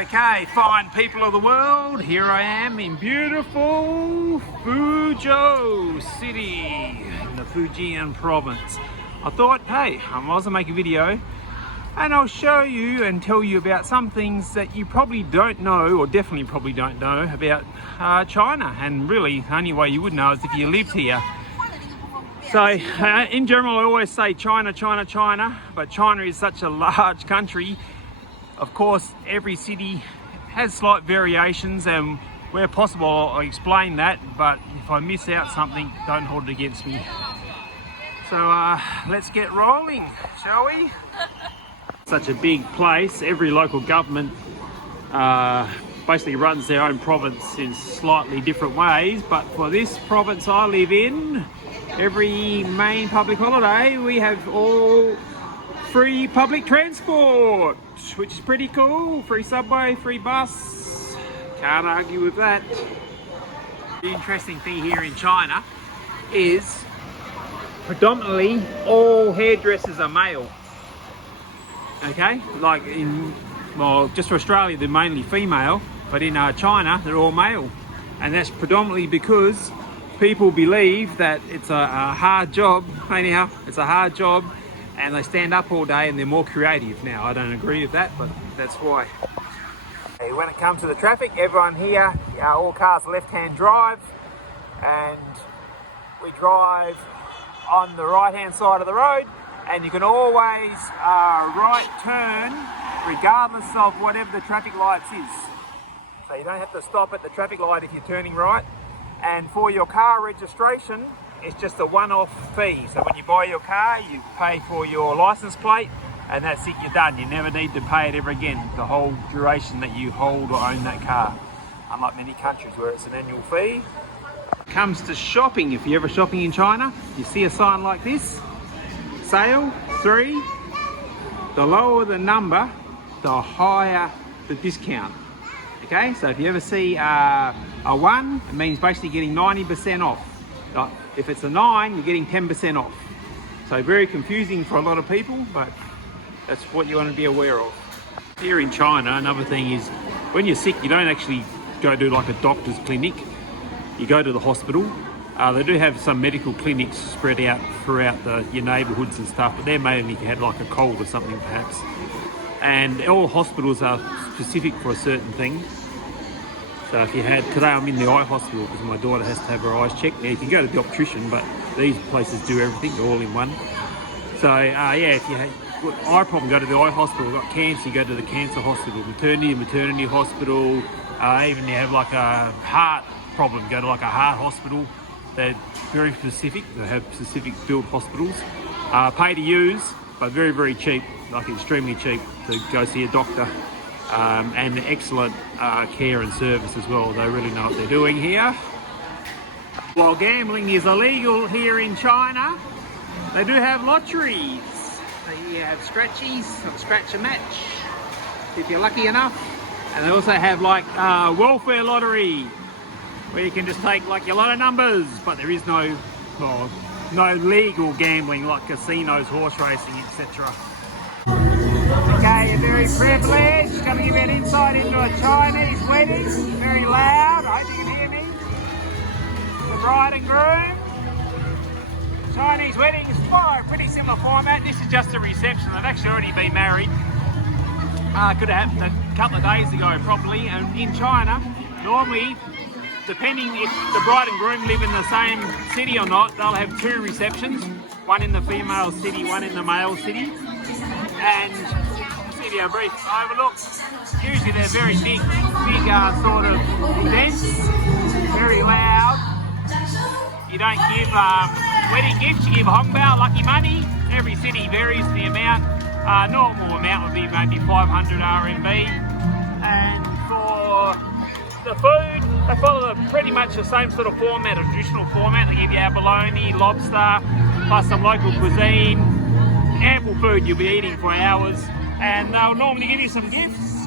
Okay, fine people of the world, here I am in beautiful Fuzhou City in the Fujian province. I thought, hey, I might as well make a video and I'll show you and tell you about some things that you probably don't know, or definitely probably don't know about China. And really, the only way you would know is if you lived here. So in general, I always say China, China, China, but China is such a large country. Of course, every city has slight variations, and where possible I'll explain that, but if I miss out something, don't hold it against me. So let's get rolling, shall we? Such a big place, every local government basically runs their own province in slightly different ways, but for this province I live in, every main public holiday we have all free public transport, which is pretty cool. Free subway, free bus, can't argue with that. The interesting thing here in China is predominantly all hairdressers are male. Okay, like in, well, just for Australia they're mainly female, but in China they're all male, and that's predominantly because people believe that it's a hard job. Anyhow, it's a hard job and they stand up all day and they're more creative. Now, I don't agree with that, but that's why. Okay, when it comes to the traffic, everyone here, all cars left-hand drive, and we drive on the right-hand side of the road, and you can always right turn regardless of whatever the traffic lights is. So you don't have to stop at the traffic light if you're turning right. And for your car registration, it's just a one-off fee. So when you buy your car, you pay for your license plate, and that's it, you're done. You never need to pay it ever again, the whole duration that you hold or own that car. Unlike many countries where it's an annual fee. Comes to shopping, if you're ever shopping in China, you see a sign like this, sale 3. The lower the number, the higher the discount. Okay, so if you ever see a 1, it means basically getting 90% off. If it's a 9, you're getting 10% off. So very confusing for a lot of people, but that's what you want to be aware of. Here in China, another thing is when you're sick, you don't actually go to like a doctor's clinic. You go to the hospital. They do have some medical clinics spread out throughout your neighbourhoods and stuff, but they're mainly if you had like a cold or something perhaps. And all hospitals are specific for a certain thing. So if you had, today I'm in the eye hospital because my daughter has to have her eyes checked. Now you can go to the optician, but these places do everything, they're all in one. So yeah, if you had eye problem, go to the eye hospital. Got cancer, you go to the cancer hospital. Maternity hospital. Even you have like a heart problem, go to like a heart hospital. They're very specific, they have specific built hospitals. Pay to use, but very, very cheap, like extremely cheap to go see a doctor. And excellent care and service as well. They really know what they're doing here. While gambling is illegal here in China, they do have lotteries. They have scratchies, scratch a match if you're lucky enough. And they also have like welfare lottery, where you can just take like your lot of numbers, but there is no legal gambling like casinos, horse racing, etc. Okay, you're very privileged. Going to give you an insight into a Chinese wedding. Very loud. I hope you can hear me. The bride and groom. Chinese wedding is a pretty similar format. This is just a reception. They've actually already been married. Could have happened a couple of days ago, probably. And in China, normally, depending if the bride and groom live in the same city or not, they'll have 2 receptions. One in the female city, one in the male city. And just give you a brief overlook. Usually they're very big sort of events, very loud. You don't give wedding gifts, you give hongbao, lucky money. Every city varies the amount. Normal amount would be maybe 500 RMB. And for the food, they follow pretty much the same sort of format, a traditional format. They give you abalone, lobster, plus some local cuisine. Ample food you'll be eating for hours, and they'll normally give you some gifts.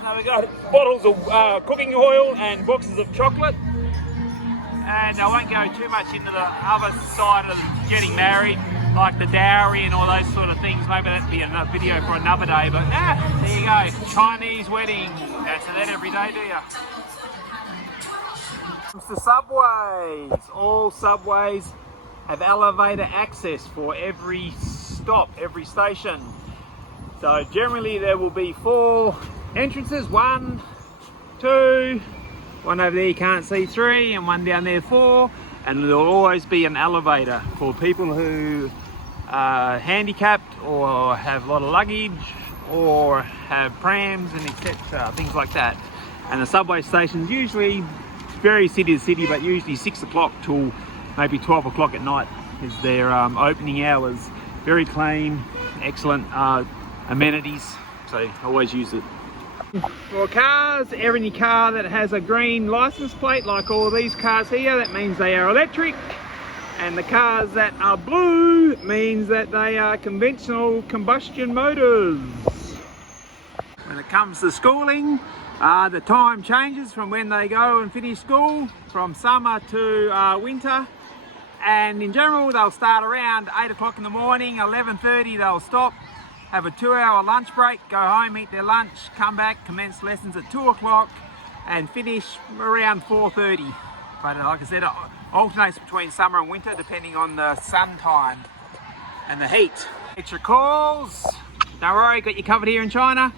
So we've got bottles of cooking oil and boxes of chocolate. And I won't go too much into the other side of getting married. like the dowry and all those sort of things. Maybe that'd be another video for another day, but there you go. Chinese wedding. That's that every day, do you? Comes to subways. All subways have elevator access for every stop, every station. So generally there will be 4 entrances, 1, 2, one over there you can't see 3, and one down there 4, and there'll always be an elevator for people who are handicapped or have a lot of luggage or have prams and etc, things like that. And the subway stations usually vary city to city, but usually 6 o'clock till maybe 12 o'clock at night is their opening hours. Very clean, excellent amenities, so always use it. For cars, any car that has a green license plate, like all these cars here, that means they are electric. And the cars that are blue means that they are conventional combustion motors. When it comes to schooling, the time changes from when they go and finish school, from summer to winter. And in general, they'll start around 8 o'clock in the morning, 11:30 they'll stop, have a 2-hour lunch break, go home, eat their lunch, come back, commence lessons at 2 o'clock and finish around 4:30. But like I said, it alternates between summer and winter depending on the sun time and the heat. Extra calls, don't worry, got you covered here in China.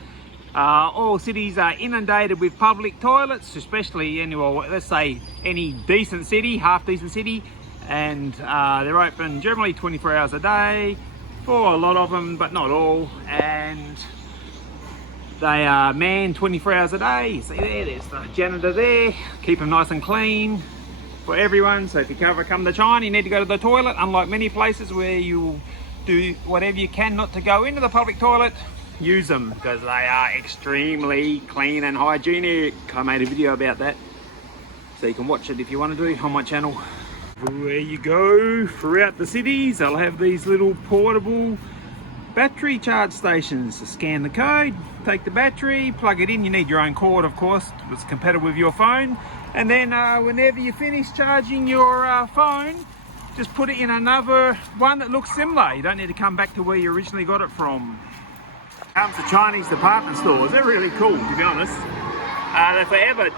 All cities are inundated with public toilets, especially let's say any decent city, half decent city, and they're open generally 24 hours a day for a lot of them, but not all, and they are manned 24 hours a day. You see there's the janitor there, keep them nice and clean for everyone. So if you come to China, you need to go to the toilet, unlike many places where you do whatever you can not to go into the public toilet. Use them because they are extremely clean and hygienic. I made a video about that, so you can watch it if you want to do on my channel. Where you go throughout the cities, they'll have these little portable battery charge stations. To scan the code, take the battery, plug it in. You need your own cord, of course, it's compatible with your phone. And then whenever you finish charging your phone, just put it in another one that looks similar. You don't need to come back to where you originally got it from. Comes to Chinese department stores, they're really cool, to be honest. They're forever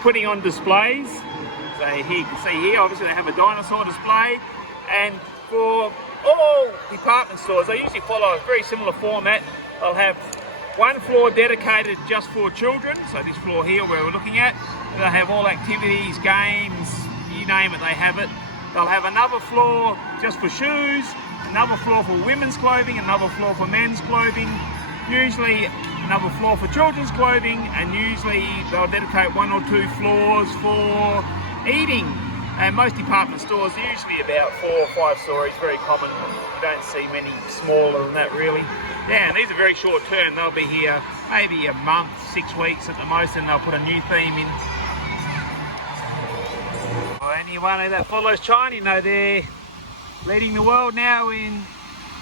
putting on displays. So here you can see here, obviously they have a dinosaur display, and for all department stores, they usually follow a very similar format. They'll have one floor dedicated just for children, so this floor here where we're looking at, they'll have all activities, games, you name it, they have it. They'll have another floor just for shoes, another floor for women's clothing, another floor for men's clothing, usually another floor for children's clothing, and usually they'll dedicate 1 or 2 floors for eating. And most department stores are usually about 4 or 5 stories, very common. You don't see many smaller than that really. Yeah, and these are very short term. They'll be here maybe a month, 6 weeks at the most, and they'll put a new theme in. For anyone that follows China, you know they're leading the world now in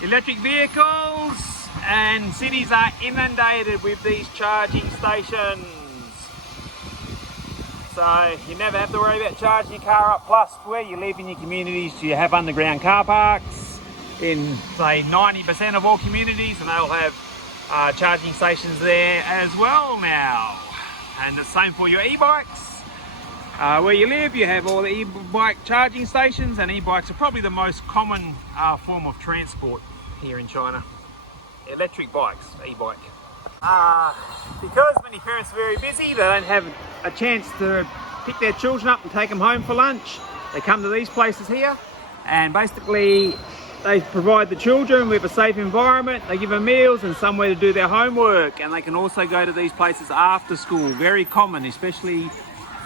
electric vehicles, and cities are inundated with these charging stations. So you never have to worry about charging your car up. Plus, where you live in your communities, you have underground car parks in, say, 90% of all communities, and they'll have charging stations there as well now. And the same for your e-bikes. Where you live, you have all the e-bike charging stations, and e-bikes are probably the most common form of transport here in China. Electric bikes, e-bike. Because many parents are very busy, they don't have a chance to pick their children up and take them home for lunch. They come to these places here, and basically they provide the children with a safe environment, they give them meals and somewhere to do their homework, and they can also go to these places after school. Very common, especially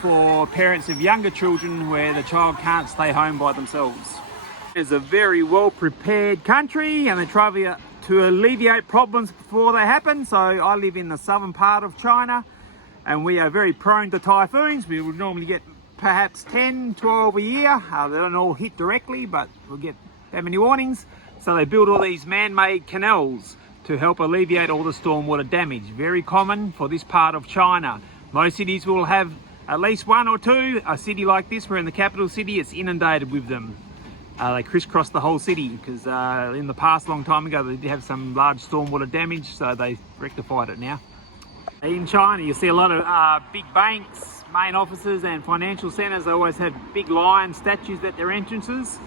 for parents of younger children where the child can't stay home by themselves. It's a very well prepared country, and they try to alleviate problems before they happen. So I live in the southern part of China, and we are very prone to typhoons. We would normally get perhaps 10, 12 a year. They don't all hit directly, but we'll get that many warnings. So they build all these man-made canals to help alleviate all the stormwater damage. Very common for this part of China. Most cities will have at least 1 or 2. A city like this, we're in the capital city, it's inundated with them. They crisscross the whole city because in the past, a long time ago, they did have some large stormwater damage, so they rectified it now. In China, you see a lot of big banks, main offices and financial centres. They always have big lion statues at their entrances.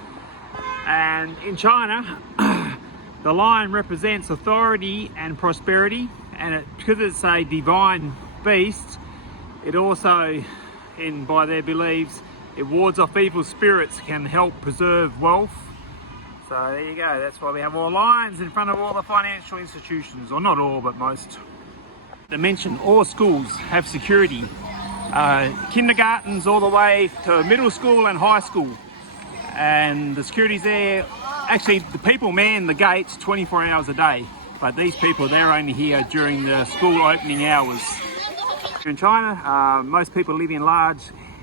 And in China, the lion represents authority and prosperity, and because it's a divine beast, it also, by their beliefs, it wards off evil spirits, can help preserve wealth. So there you go, that's why we have all lions in front of all the financial institutions, or not all, but most. To mention, all schools have security, kindergartens all the way to middle school and high school. And the security's there. Actually, the people man the gates 24 hours a day, but these people, they're only here during the school opening hours. In China, most people live in large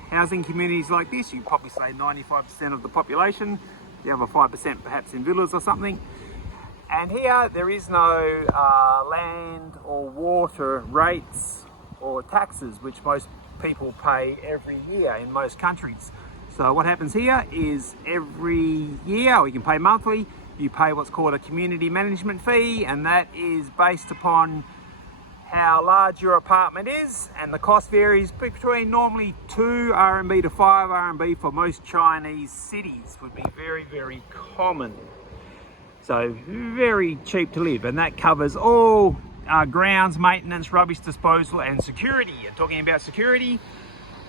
housing communities like this. You probably say 95% of the population, the other 5% perhaps in villas or something. And here there is no land or water rates or taxes, which most people pay every year in most countries. So what happens here is every year, or you can pay monthly, you pay what's called a community management fee, and that is based upon how large your apartment is, and the cost varies between normally 2 RMB to 5 RMB for most Chinese cities would be very, very common. So very cheap to live, and that covers all grounds, maintenance, rubbish disposal and security. You're talking about security.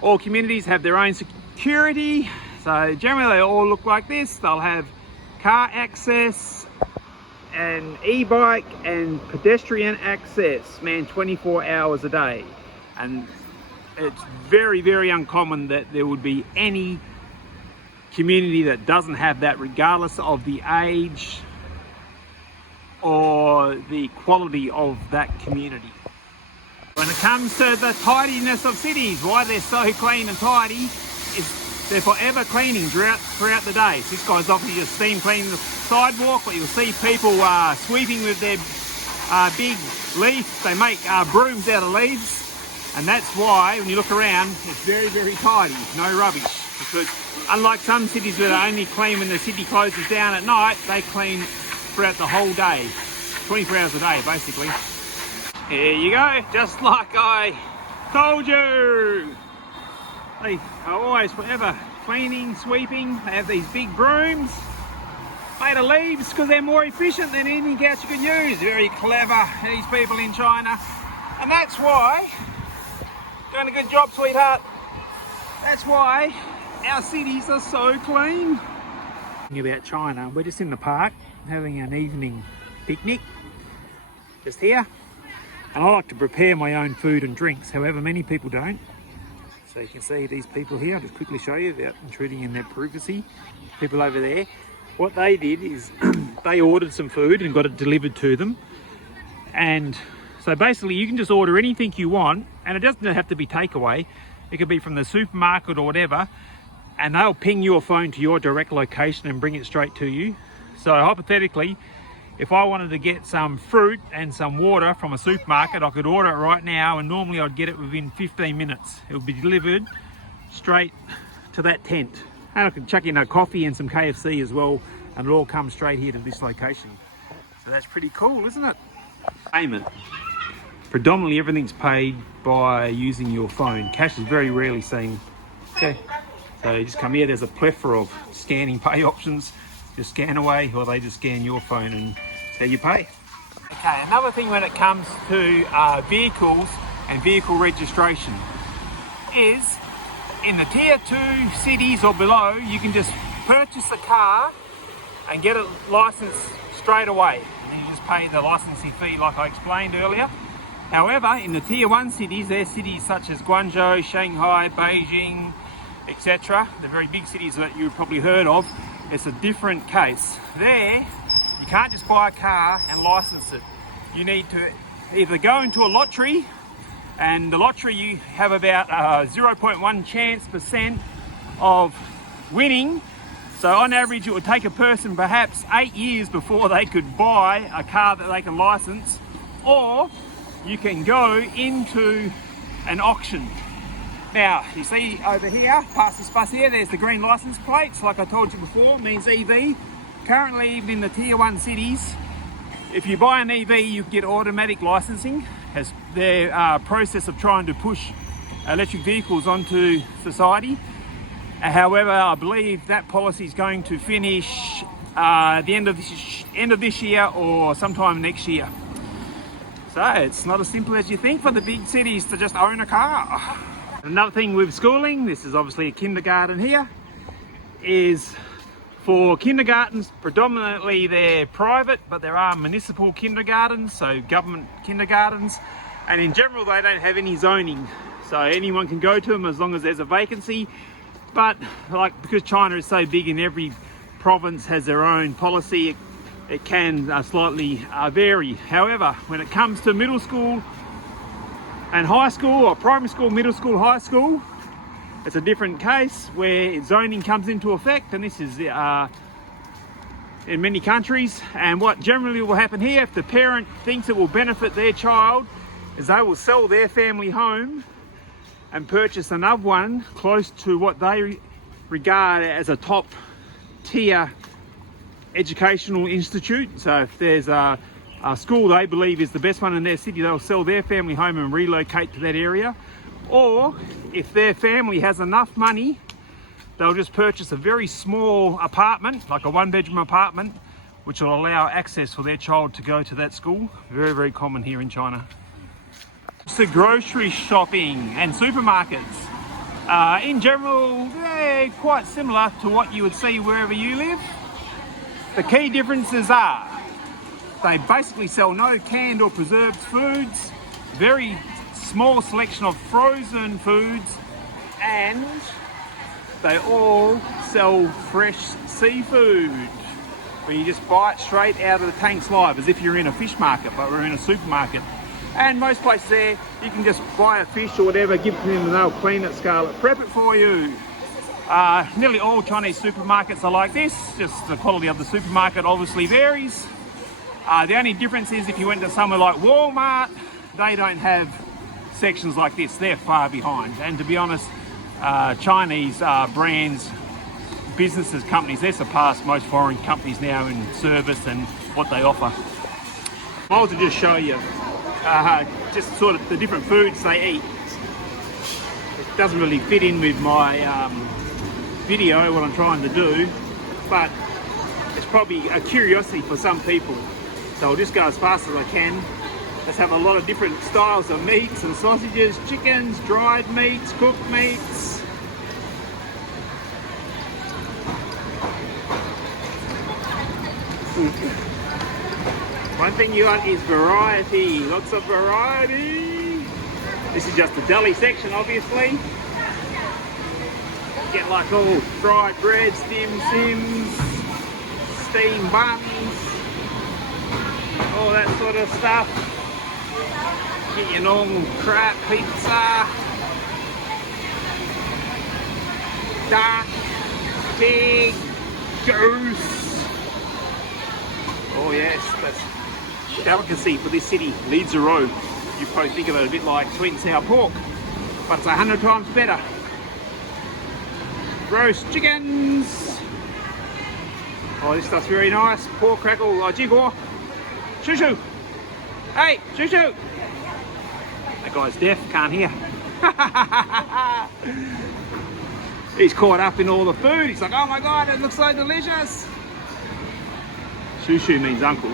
All communities have their own security. So generally they all look like this. They'll have car access, and e-bike and pedestrian access, man, 24 hours a day. And it's very, very uncommon that there would be any community that doesn't have that, regardless of the age or the quality of that community. When it comes to the tidiness of cities, why they're so clean and tidy is they're forever cleaning throughout the day. So this guy's obviously just steam cleaning the sidewalk, but you'll see people sweeping with their big leaf. They make brooms out of leaves, and that's why when you look around, it's very, very tidy, no rubbish. Because unlike some cities where they only clean when the city closes down at night, they clean throughout the whole day, 24 hours a day basically. Here you go, just like I told you. They are always forever cleaning, sweeping. They have these big brooms made of leaves because they're more efficient than anything else you can use. Very clever, these people in China. And that's why, doing a good job, sweetheart, that's why our cities are so clean. Thinking about China, we're just in the park having an evening picnic, just here. And I like to prepare my own food and drinks, however many people don't. So you can see these people here, I'll just quickly show you without intruding in their privacy. People over there, what they did is they ordered some food and got it delivered to them. And so basically you can just order anything you want, and it doesn't have to be takeaway. It could be from the supermarket or whatever, and they'll ping your phone to your direct location and bring it straight to you. So hypothetically, if I wanted to get some fruit and some water from a supermarket, I could order it right now, and normally I'd get it within 15 minutes. It would be delivered straight to that tent. And I could chuck in a coffee and some KFC as well, and it all comes straight here to this location. So that's pretty cool, isn't it? Payment. Predominantly everything's paid by using your phone. Cash is very rarely seen. Okay, so you just come here, there's a plethora of scanning pay options. Just scan away, or they just scan your phone and that's how you pay. Okay, another thing when it comes to vehicles and vehicle registration is in the tier 2 cities or below, you can just purchase a car and get it licensed straight away. And you just pay the licensing fee like I explained earlier. However, in the tier 1 cities, there's cities such as Guangzhou, Shanghai, Beijing, etc. The very big cities that you've probably heard of. It's a different case. There, you can't just buy a car and license it. You need to either go into a lottery, and the lottery you have about 0.1% chance of winning. So on average, it would take a person perhaps 8 years before they could buy a car that they can license, or you can go into an auction. Now, you see over here, past this bus here, there's the green license plates. Like I told you before, means EV. Currently, even in the tier 1 cities, if you buy an EV, you get automatic licensing as their process of trying to push electric vehicles onto society. However, I believe that policy is going to finish the end of this year or sometime next year. So it's not as simple as you think for the big cities to just own a car. Another thing with schooling, this is obviously a kindergarten here, is for kindergartens, predominantly they're private, but there are municipal kindergartens, so government kindergartens, and in general they don't have any zoning, so anyone can go to them as long as there's a vacancy. But like, because China is so big and every province has their own policy, it can slightly vary. However, when it comes to middle school and high school, or primary school, middle school, high school, it's a different case where zoning comes into effect, and this is in many countries. And what generally will happen here, if the parent thinks it will benefit their child, is they will sell their family home and purchase another one close to what they regard as a top tier educational institute. So if there's a school they believe is the best one in their city, they'll sell their family home and relocate to that area. Or if their family has enough money, they'll just purchase a very small apartment, like a 1-bedroom apartment, which will allow access for their child to go to that school. Very, very common here in China. So grocery shopping and supermarkets. In general, they're quite similar to what you would see wherever you live. The key differences are they basically sell no canned or preserved foods, very small selection of frozen foods, and they all sell fresh seafood, where you just buy it straight out of the tanks live, as if you're in a fish market, but we're in a supermarket. And most places there, you can just buy a fish or whatever, give it to them and they'll clean it, scale it, prep it for you. Nearly all Chinese supermarkets are like this, just the quality of the supermarket obviously varies. The only difference is if you went to somewhere like Walmart, they don't have sections like this, they're far behind. And to be honest, Chinese brands, businesses, companies, they surpass most foreign companies now in service and what they offer. I want to just show you just sort of the different foods they eat. It doesn't really fit in with my video, what I'm trying to do, but it's probably a curiosity for some people. So I'll just go as fast as I can. Let's have a lot of different styles of meats and sausages, chickens, dried meats, cooked meats. One thing you want is variety, lots of variety. This is just the deli section, obviously. Get like all fried breads, dim sims, steamed buns, all that sort of stuff. Get your normal crap, pizza, duck, pig, goose. Oh yes, that's delicacy for this city, Leeds Road. You probably think of it a bit like sweet and sour pork, but it's 100 times better. Roast chickens. Oh, this stuff's very nice. Pork crackle, jigor. Shoo shoo. Hey, shoo shoo. That guy's deaf, can't hear. He's caught up in all the food. He's like, oh my God, it looks so delicious. Shoo shoo means uncle.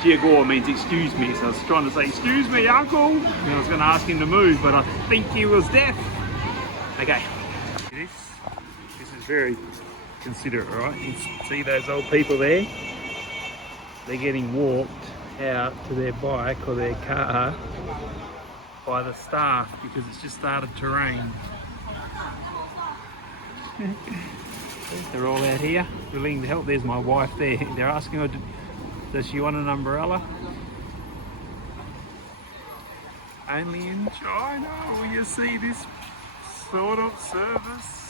Jiagor means excuse me. So I was trying to say, excuse me, uncle. And I was going to ask him to move, but I think he was deaf. Okay. This is very considerate, right? You see those old people there? They're getting walked out to their bike or their car by the staff because it's just started to rain. They're all out here willing to help. There's my wife there. They're asking her, does she want an umbrella? Only in China will you see this sort of service.